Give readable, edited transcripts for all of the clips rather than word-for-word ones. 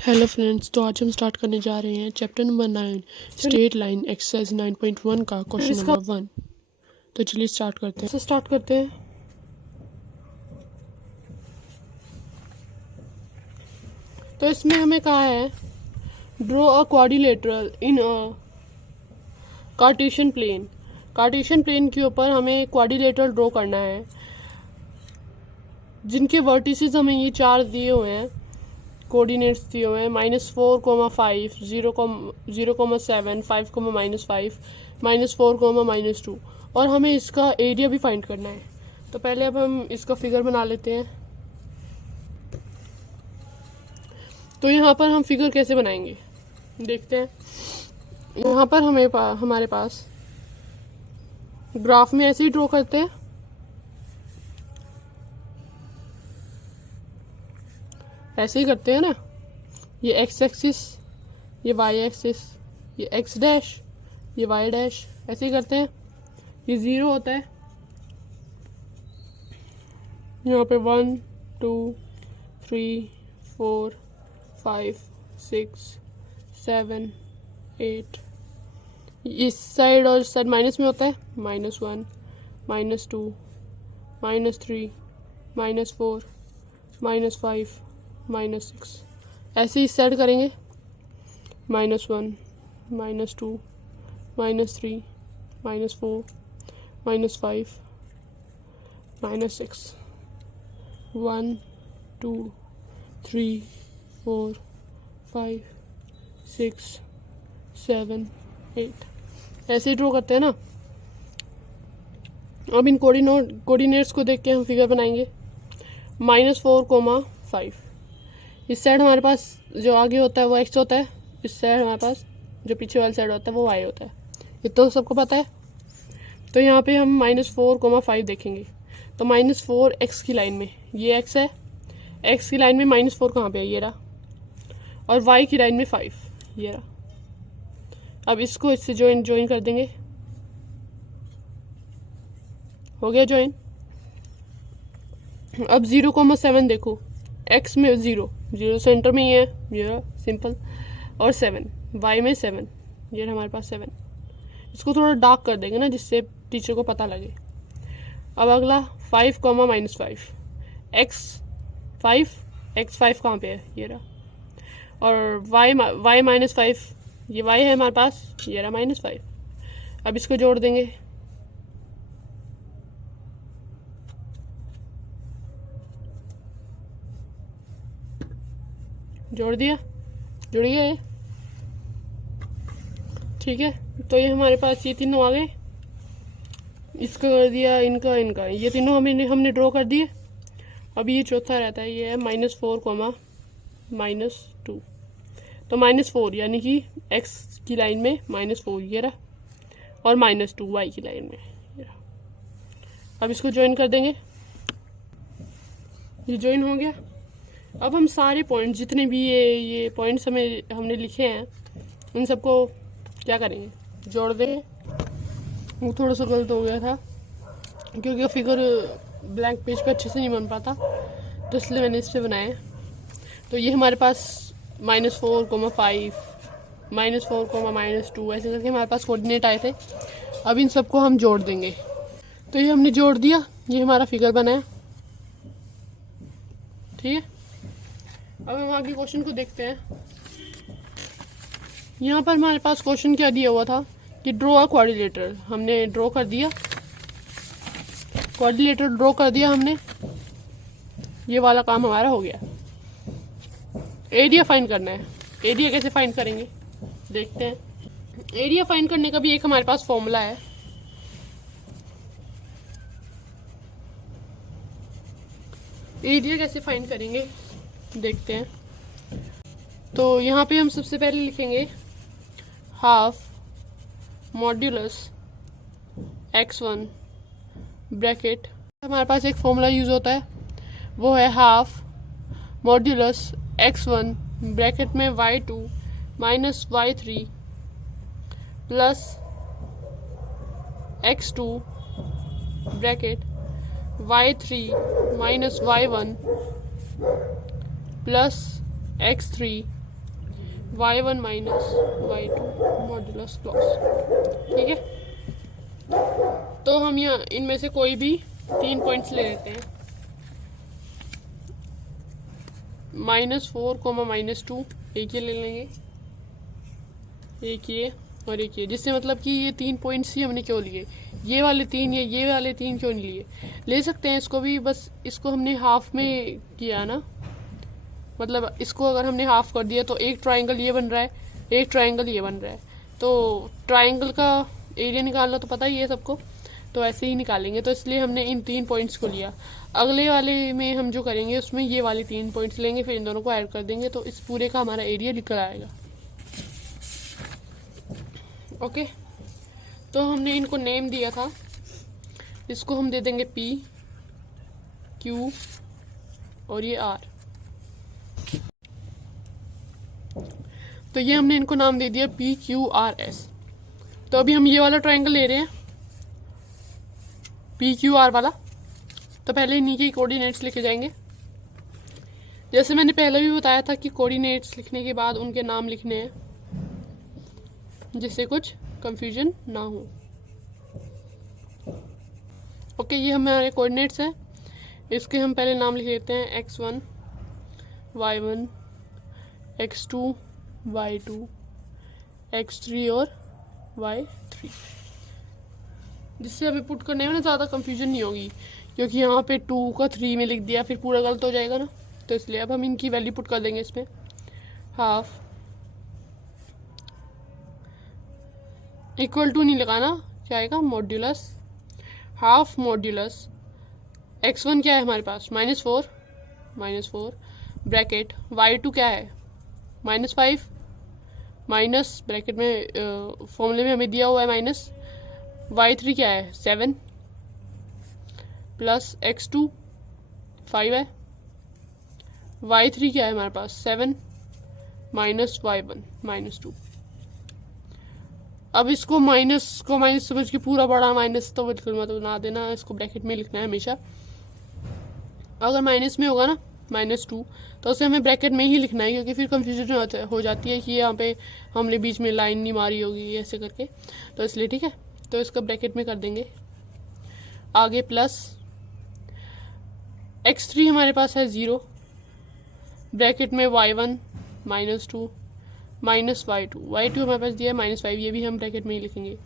Hello friends, तो आज हम स्टार्ट करने जा रहे हैं chapter number 9 straight line exercise 9.1 का क्वेश्चन नंबर 1। तो चलिए स्टार्ट करते हैं। तो इसमें हमें कहा है draw a quadrilateral in a Cartesian plane. Cartesian plane के ऊपर हमें क्वाड्रिलेटरल ड्रॉ करना है जिनके वर्टिसेस हमें ये 4 दिए हुए हैं, कोऑर्डिनेट्स दिए हुए हैं -4,5, 0,7, 5, -5, -4, -2, और हमें इसका एरिया भी फाइंड करना है। तो पहले अब हम इसका फिगर बना लेते हैं। तो यहाँ पर हम फिगर कैसे बनाएंगे देखते हैं। यहाँ पर हमारे पास ग्राफ में ऐसे ही ड्रॉ करते हैं। ऐसे ही करते हैं ना, ये एक्स एक्सिस, ये वाई एक्सिस, ये एक्स डैश, ये वाई डैश, ऐसे ही करते हैं। ये 0 होता है यहाँ पे 1, 2, 3, 4, 5, 6, 7, 8। इस साइड और इस साइड माइनस में होता है -1, -2, -3, -4, -5, -6। ऐसे ही सेट करेंगे -1, -2, -3, -4, -5, -6, 1, 2, 3, 4, 5, 6, 7, 8। ऐसे ही ड्रॉ करते हैं ना। अब इन कोऑर्डिनेट्स को देख के हम फिगर बनाएंगे। -4,5। इस साइड हमारे पास जो आगे होता है वो x होता है, इस साइड हमारे पास जो पीछे वाला साइड होता है वो y होता है। ये तो सबको पता है। तो यहाँ पे हम -4,5 देखेंगे। तो -4 x की लाइन में, ये x है, x की लाइन में -4 कहाँ पे है, ये रहा, और y की लाइन में 5, ये रहा। अब इसको इससे ज्वाइन कर देंगे। हो गया ज्वाइन। अब 0,7 देखो, x में 0 सेंटर में ही है, ये सिंपल, और 7 y में 7, ये हमारे पास 7। इसको थोड़ा डार्क कर देंगे ना, जिससे टीचर को पता लगे। अब अगला 5, -5, x 5 कहाँ पे है, ये रहा, और y -5, ये y है हमारे पास, ये रहा -5। अब इसको जोड़ देंगे। जोड़ दिया, जुड़ गया ये, ठीक है। तो ये हमारे पास ये तीनों आ गए। इसका कर दिया, इनका, ये तीनों हमने ड्रॉ कर दिए। अब ये चौथा रहता है, ये है -4, -2। तो -4 यानी कि x की लाइन में -4 ये रहा, और -2 y की लाइन में ये रहा। अब इसको ज्वाइन कर देंगे। ये ज्वाइन हो गया। अब हम सारे पॉइंट जितने भी ये पॉइंट्स हमने लिखे हैं, उन सबको क्या करेंगे, जोड़ देंगे। वो थोड़ा सा गलत हो गया था क्योंकि फिगर ब्लैंक पेज पे अच्छे से नहीं बन पाता, तो इसलिए मैंने इस पे बनाया। तो ये हमारे पास -4,5, -4, ऐसे करके हमारे पास कोऑर्डिनेट आए थे। अब इन सबको हम जोड़ देंगे। तो ये हमने जोड़ दिया, ये हमारा फिगर बना है, ठीक है। अब हम आगे क्वेश्चन को देखते हैं। यहाँ पर हमारे पास क्वेश्चन क्या दिया हुआ था कि ड्रॉ अ क्वाड्रिलेटरल। हमने ड्रॉ कर दिया, क्वाड्रिलेटरल ड्रॉ कर दिया हमने, ये वाला काम हमारा हो गया। एरिया फाइंड करना है। एरिया कैसे फाइंड करेंगे देखते हैं। एरिया फाइंड करने का भी एक हमारे पास फॉर्मूला है। एरिया कैसे फाइंड करेंगे देखते हैं। तो यहाँ पे हम सबसे पहले लिखेंगे हाफ मॉड्यूलस x1 ब्रैकेट। हमारे पास एक फॉर्मूला यूज होता है, वो है हाफ मॉड्यूलस x1 ब्रैकेट में y2 -y3 plus x2 bracket y3 -y1 plus x3 y1 minus y2 modulus clause. ठीक है, तो हम यहाँ इनमें से कोई भी 3 पॉइंट्स ले लेते हैं, -4 -2 एक ये ले लेंगे, एक ये और एक ये, जिससे मतलब कि ये 3 पॉइंट्स ही हमने क्यों लिए, ये वाले 3 या ये वाले 3 क्यों नहीं लिए। ले सकते हैं इसको भी, बस इसको हमने हाफ में किया ना, मतलब इसको अगर हमने हाफ कर दिया तो एक ट्राइंगल ये बन रहा है, एक ट्राइंगल ये बन रहा है, तो ट्राइंगल का एरिया निकालना तो पता ही है सबको, तो ऐसे ही निकालेंगे। तो इसलिए हमने इन 3 पॉइंट्स को लिया। अगले वाले में हम जो करेंगे उसमें ये वाले 3 पॉइंट्स लेंगे, फिर इन दोनों को ऐड कर देंगे, तो इस पूरे का हमारा एरिया निकल आएगा। ओके, तो हमने इनको नेम दिया था, इसको हम दे देंगे P, Q और ये R। तो ये हमने इनको नाम दे दिया P, Q, R, S। तो अभी हम ये वाला ट्राइंगल ले रहे हैं, P, Q, R वाला। तो पहले इन्हीं के कोऑर्डिनेट्स लिखे जाएंगे। जैसे मैंने पहले भी बताया था कि कोऑर्डिनेट्स लिखने के बाद उनके नाम लिखने हैं, जिससे कुछ कंफ्यूजन ना हो। ओके, ये हमारे कोऑर्डिनेट्स हैं, इसके हम पहले नाम लिख लेते हैं x1 y1 x2 y2 x3 और y3, जिससे हमें पुट करने में ना ज़्यादा कंफ्यूजन नहीं होगी, क्योंकि यहाँ पे 2 का 3 में लिख दिया फिर पूरा गलत हो जाएगा ना। तो इसलिए अब हम इनकी वैल्यू पुट कर देंगे इसमें। हाफ इक्वल टू नहीं लगाना, क्या आएगा, मॉड्यूलस, हाफ मॉड्यूलस x1 क्या है हमारे पास, -4 ब्रैकेट, y2 क्या है, -5 माइनस ब्रैकेट में फॉर्मूले में हमें दिया हुआ है माइनस, y3 क्या है 7 प्लस x2 5 है, y3 क्या है हमारे पास 7 माइनस y1 -2। अब इसको माइनस समझ के पूरा बड़ा माइनस तो बिल्कुल मत बना देना, इसको ब्रैकेट में लिखना है हमेशा। अगर माइनस में होगा ना -2, तो उसे हमें ब्रैकेट में ही लिखना है, क्योंकि फिर कंफ्यूजन हो जाती है कि यहाँ पे हमने बीच में लाइन नहीं मारी होगी ऐसे करके, तो इसलिए ठीक है। तो इसका ब्रैकेट में कर देंगे। आगे प्लस x3 हमारे पास है 0, ब्रैकेट में y1 -2 माइनस y2 हमारे पास दिया है -5, ये भी हम ब्रैकेट में ही लिखेंगे।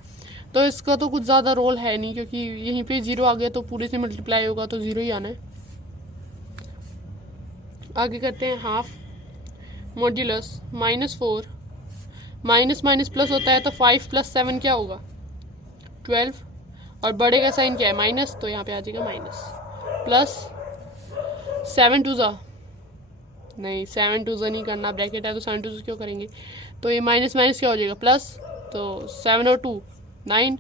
तो इसका तो कुछ ज़्यादा रोल है नहीं, क्योंकि यहीं पे 0 आ गया तो पूरे से मल्टीप्लाई होगा तो 0 ही आना है। आगे करते हैं half modulus -4, minus minus plus होता है, तो 5 + 7 क्या होगा 12, और बड़े का साइन क्या है माइनस, तो यहाँ पे आ जाएगा माइनस, प्लस 7 2 ज़ा नहीं, 7 2 ज़ा नहीं करना, ब्रैकेट है तो 7 2 ज़ा क्यों करेंगे, तो ये माइनस माइनस क्या हो जाएगा प्लस, तो 7 और 2 9,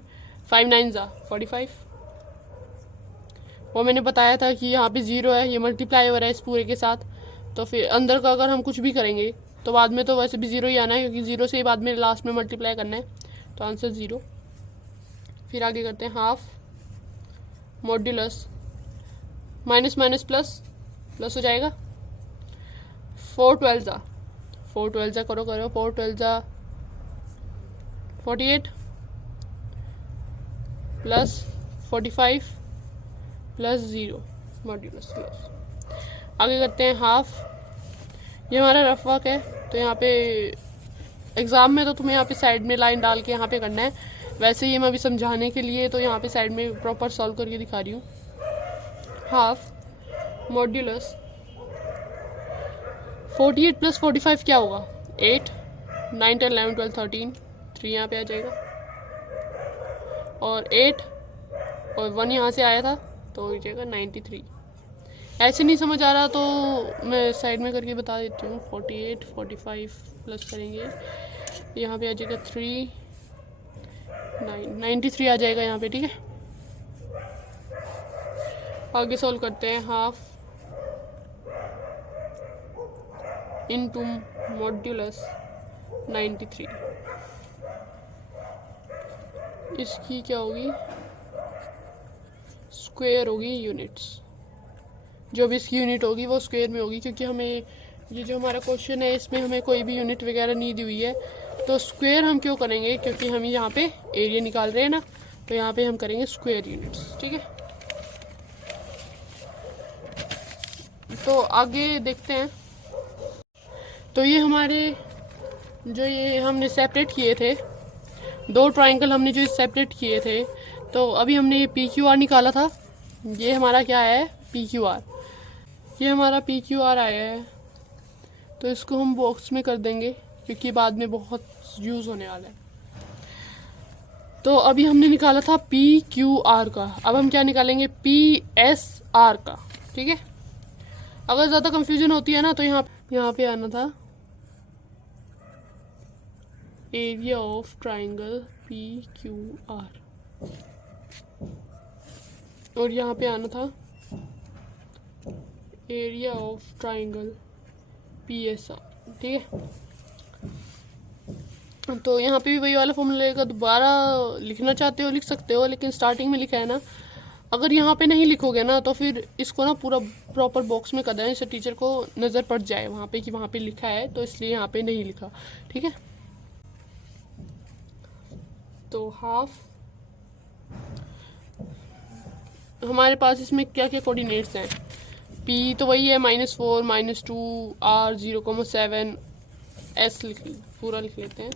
5 9 ज़ा 45। वो मैंने बताया था कि यहाँ पे 0 है, ये मल्टीप्लाई हो रहा है इस पूरे के साथ, तो फिर अंदर का अगर हम कुछ भी करेंगे तो बाद में तो वैसे भी 0 ही आना है, क्योंकि 0 से ही बाद में लास्ट में मल्टीप्लाई करना है, तो आंसर 0। फिर आगे करते हैं half modulus minus minus plus हो जाएगा, 4 12 ज़ा करो 4 12 ज़ा 48 प्लस 45 प्लस 0 मॉड्यूलस क्लोज। आगे करते हैं हाफ, ये हमारा रफ वर्क है, तो यहाँ पे एग्ज़ाम में तो तुम्हें यहाँ पे साइड में लाइन डाल के यहाँ पे करना है, वैसे ये मैं अभी समझाने के लिए तो यहाँ पे साइड में प्रॉपर सॉल्व करके दिखा रही हूँ। हाफ मॉड्यूलस 48 प्लस 45 क्या होगा 8 9 10 11 12 13 3 यहाँ पे आ जाएगा, और 8 और 1 यहाँ से आया था तो हो जाएगा 93। ऐसे नहीं समझ आ रहा तो मैं साइड में करके बता देती हूँ। 48 45 प्लस करेंगे, यहाँ पे आ जाएगा 3 93 आ जाएगा यहाँ पे, ठीक है। आगे सॉल्व करते हैं हाफ इनटू मॉड्यूलस 93, इसकी क्या होगी स्क्वायर होगी यूनिट्स, जो भी इसकी यूनिट होगी वो स्क्वायर में होगी, क्योंकि हमें ये जो हमारा क्वेश्चन है इसमें हमें कोई भी यूनिट वगैरह नहीं दी हुई है, तो स्क्वायर हम क्यों करेंगे, क्योंकि हम यहाँ पे एरिया निकाल रहे हैं ना, तो यहाँ पे हम करेंगे स्क्वायर यूनिट्स। ठीक है, तो आगे देखते हैं। तो ये हमारे जो ये हमने सेपरेट किए थे, दो ट्राइंगल हमने जो सेपरेट किए थे, तो अभी हमने ये पी क्यू आर निकाला था। ये हमारा क्या है, पी क्यू आर। ये हमारा पी क्यू आर आया है, तो इसको हम बॉक्स में कर देंगे क्योंकि बाद में बहुत यूज़ होने वाला है। तो अभी हमने निकाला था पी क्यू आर का, अब हम क्या निकालेंगे, पी एस आर का। ठीक है, अगर ज़्यादा कंफ्यूजन होती है ना तो यहाँ पे आना था area of triangle P Q R, और यहाँ पे आना था area of triangle P S R. ठीक है, तो यहाँ पे भी वही वाला फॉर्मूला का दोबारा लिखना चाहते हो लिख सकते हो, लेकिन स्टार्टिंग में लिखा है ना, अगर यहाँ पे नहीं लिखोगे ना तो फिर इसको ना पूरा प्रॉपर बॉक्स में कर देना, इससे टीचर को नज़र पड़ जाए वहाँ पे कि वहाँ पे लिखा है, तो इसलिए यहाँ पे नहीं लिखा। ठीक है, तो हाफ हमारे पास इसमें क्या क्या कोऑर्डिनेट्स हैं, पी तो वही है -4 -2 R 0,7 S पूरा लिख लेते हैं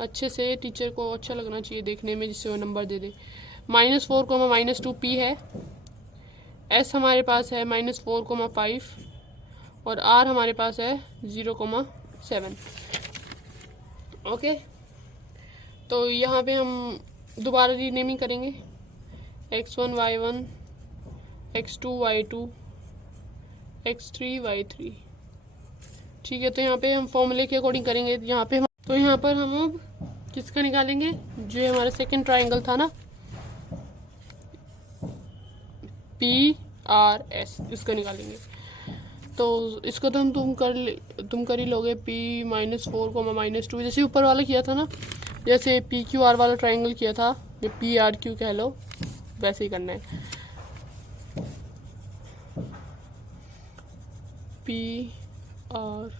अच्छे से, टीचर को अच्छा लगना चाहिए देखने में जिससे वो नंबर दे दे। -4, -2 P है, S हमारे पास है -4,5 और R हमारे पास है 0,7। ओके, तो यहाँ पे हम दोबारा रीनेमिंग करेंगे, x1 y1 x2 y2 x3 y3। ठीक है, तो यहाँ पे हम फॉर्मूले के अकॉर्डिंग करेंगे। यहाँ पे तो यहाँ पर हम अब किसका निकालेंगे, जो हमारा सेकंड ट्राइंगल था ना, PRS, इसका निकालेंगे। तो इसको तो तुम कर ही लोगे, P -4, -2, जैसे ऊपर वाला किया था ना, जैसे PQR वाला ट्राइंगल किया था, ये PRQ कह लो, वैसे ही करना है। PRS,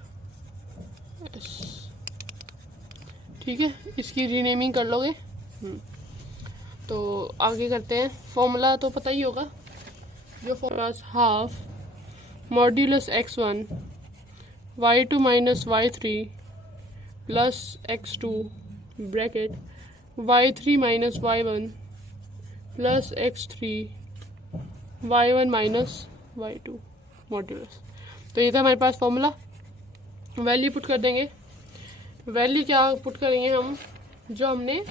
ठीक है, इसकी रीनेमिंग कर लोगे। तो आगे करते हैं, फॉर्मूला तो पता ही होगा, जो formula half modulus x1 y2 - y3 plus x2 bracket y3 - y1 plus x3 y1 - y2 modulus. तो ये था हमारे पास फॉर्मूला। वैल्यू पुट कर देंगे, वैल्यू क्या पुट करेंगे हम, जो हमने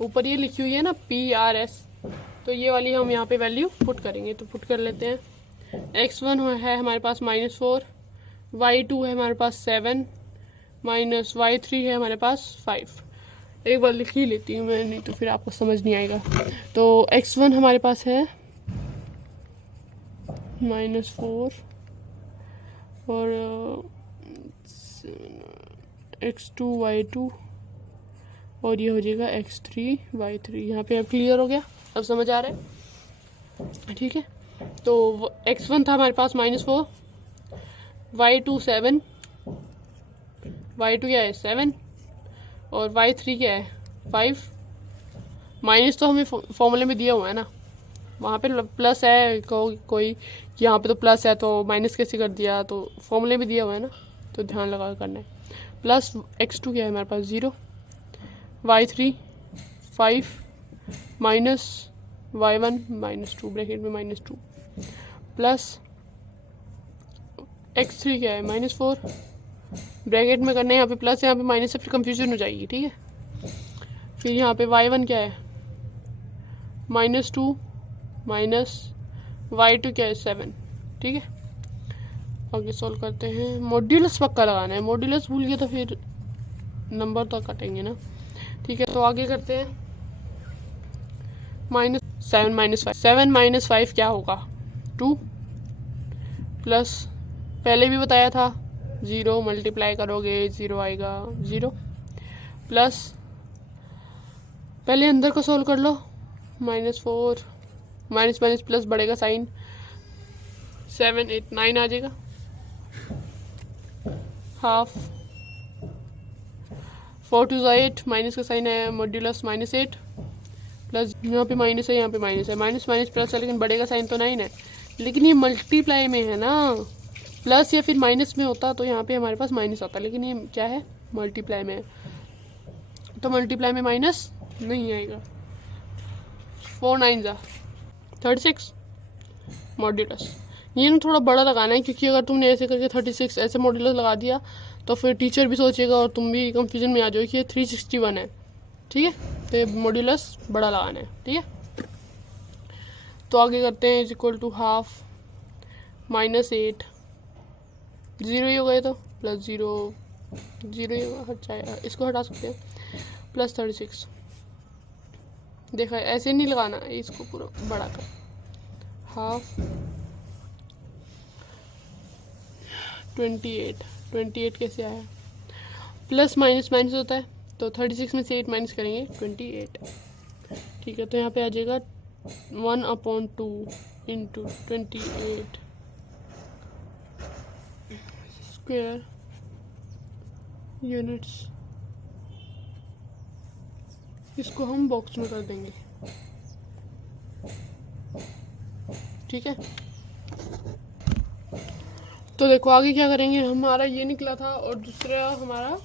ऊपर ये लिखी हुई है ना PRS, तो ये वाली हम यहाँ पे वैल्यू पुट करेंगे। तो पुट कर लेते हैं, x1 है हमारे पास -4, y2 है हमारे पास 7, -y3 है हमारे पास 5। एक बार लिख ही लेती हूँ मैं, नहीं तो फिर आपको समझ नहीं आएगा। तो x1 हमारे पास है -4 और x2 y2 और ये हो जाएगा x3 y3। यहाँ पे अब क्लियर हो गया, अब समझ आ रहा है। ठीक है, तो x1 था हमारे पास -4, y2 7, y2 क्या है 7 और y3 क्या है 5। माइनस तो हमें फॉर्मूले में दिया हुआ है ना, वहाँ पे प्लस है कोई यहाँ पे तो प्लस है तो माइनस कैसे कर दिया, तो फॉर्मूले में दिया हुआ है ना, तो ध्यान लगा कर करना है। प्लस x2 क्या है हमारे पास 0, y3 5 माइनस y1 -2 ब्रैकेट में -2 प्लस x3 क्या है -4 ब्रैकेट में करना है, यहाँ पे प्लस यहाँ पे माइनस से फिर कंफ्यूजन हो जाएगी। ठीक है, फिर यहाँ पे y1 क्या है -2 माइनस y2 क्या है 7। ठीक है, आगे सॉल्व करते हैं। मॉड्यूलस पक्का लगाना है, मॉड्यूलस भूल गए तो फिर नंबर तो कटेंगे ना। ठीक है, तो आगे करते हैं, -7 -5, 7 - 5 क्या होगा 2 प्लस पहले भी बताया था 0 मल्टीप्लाई करोगे 0 आएगा 0 प्लस पहले अंदर का सॉल्व कर लो, -4 माइनस माइनस प्लस बढ़ेगा साइन 7 8 9 आ जाएगा। हाफ, 4 टू 8, माइनस का साइन है, मॉड्यूलस -8 प्लस, यहाँ पे माइनस है, यहाँ पे माइनस है, माइनस माइनस प्लस है, लेकिन बड़े का साइन तो 9 है, लेकिन ये मल्टीप्लाई में है ना, प्लस या फिर माइनस में होता तो यहाँ पे हमारे पास माइनस आता, लेकिन ये क्या है, मल्टीप्लाई में है, तो मल्टीप्लाई में माइनस नहीं आएगा। 4 9 जा 36 मॉड्यूलस। ये ना थोड़ा बड़ा लगाना है, क्योंकि अगर तुमने ऐसे करके 36 ऐसे मॉड्यूलस लगा दिया तो फिर टीचर भी सोचेगा और तुम भी कंफ्यूजन में आ जाओ कि ये 361 है, ठीक है। तो ये मॉड्यूलस बड़ा लगाना है, ठीक है। तो आगे करते हैं, इज इक्वल टू हाफ -8, 0 ही हो गए तो प्लस 0 0 ही हट जाएगा, इसको हटा सकते हैं, प्लस 36। देखा, ऐसे नहीं लगाना, इसको पूरा बड़ा कर, हाफ 28 कैसे आया, प्लस माइनस माइनस होता है, तो 36 में से 8 माइनस करेंगे 28, ठीक है। तो यहाँ पे आ जाएगा 1/2 इंटू 28 स्क्वायर यूनिट्स। इसको हम बॉक्स में कर देंगे, ठीक है। तो देखो आगे क्या करेंगे, हमारा ये निकला था और दूसरा हमारा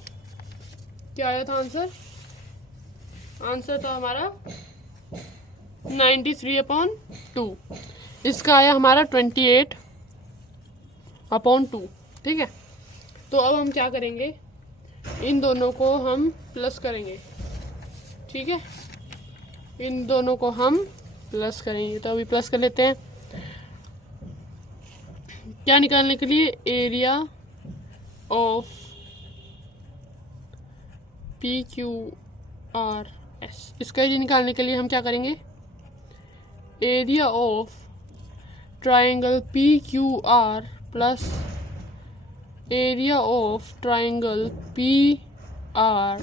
क्या आया था आंसर, आंसर था हमारा 93/2, इसका आया हमारा 28/2, ठीक है। तो अब हम क्या करेंगे, इन दोनों को हम प्लस करेंगे, ठीक है, इन दोनों को हम प्लस करेंगे। तो अभी प्लस कर लेते हैं, क्या निकालने के लिए, एरिया ऑफ PQRS। इसका एरिया निकालने के लिए हम क्या करेंगे, area of triangle PQR plus area of triangle PRS,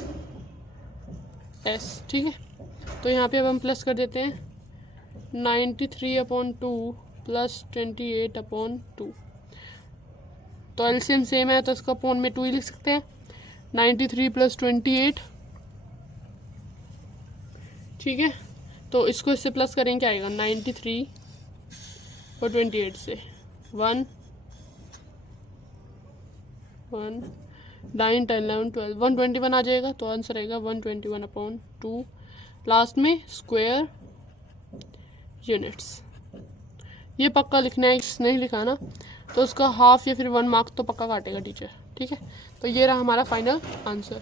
ठीक है। तो यहाँ पे अब हम प्लस कर देते हैं, 93/2 प्लस 28/2, तो एलसीएम सेम है तो इसका अपॉन में 2 ही लिख सकते हैं, 93 प्लस 28, ठीक है। तो इसको इससे प्लस करेंगे, क्या आएगा, 93 और 28 से 1 1 9 10 11 12 121 आ जाएगा, तो आंसर आएगा 121/2, लास्ट में स्क्वायर यूनिट्स। ये पक्का लिखना है, नहीं लिखा ना तो उसका हाफ या फिर 1 मार्क तो पक्का काटेगा टीचर, ठीक है। तो ये रहा हमारा फाइनल आंसर।